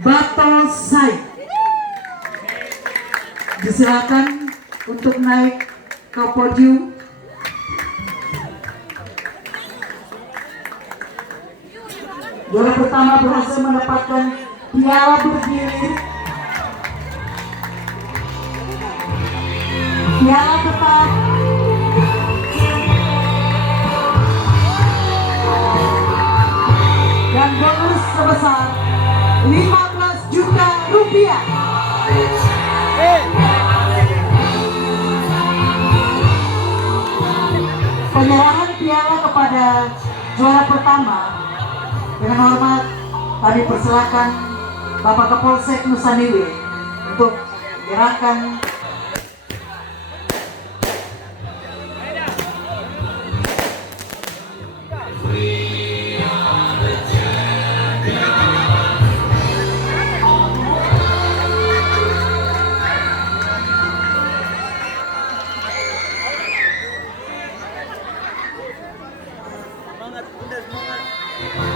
Batosai. Disilakan untuk naik ke podium. Juara pertama berhasil mendapatkan piala bergilir, piala tetap, dan bonus sebesar 15 juta rupiah. Penyerahan piala kepada juara pertama dengan hormat kami persilakan Bapak Kapolsek Nusandiwe untuk menyerahkan Semangat, Bunda, semangat.